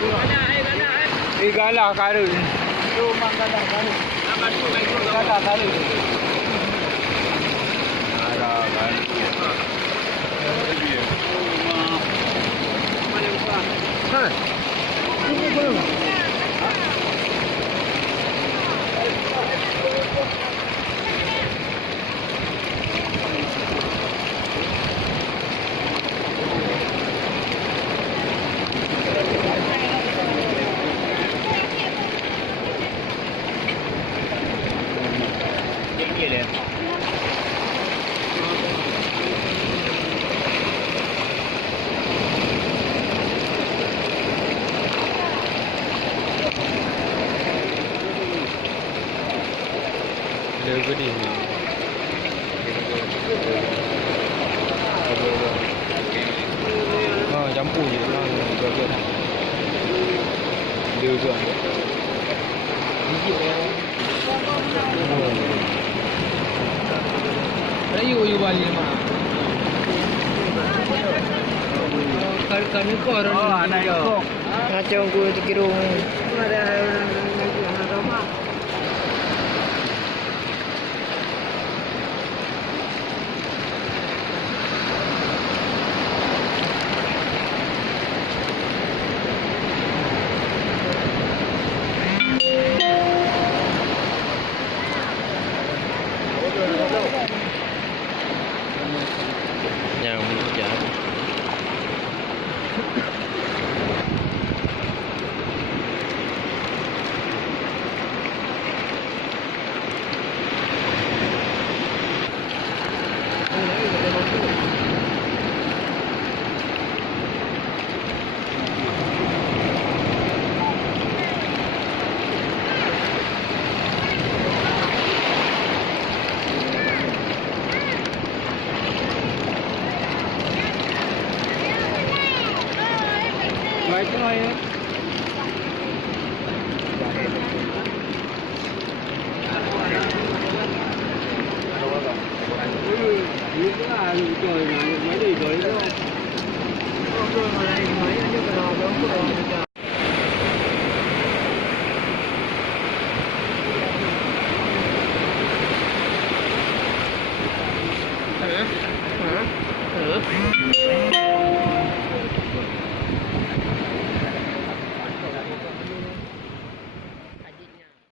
Galah kara ni. Tu mak galah kara. Galah kara tu. Galah kara. Ha. Ini belum. Dia gede ni. Ha, campur je. Ha, berapa dah. Dia juga. Biji dia. Rayu you bali mana? Kan kau orang. Oh, anak kau. Macam aku dikira. Ada rumah. Yang bijak. Baik tu ayah. Hả?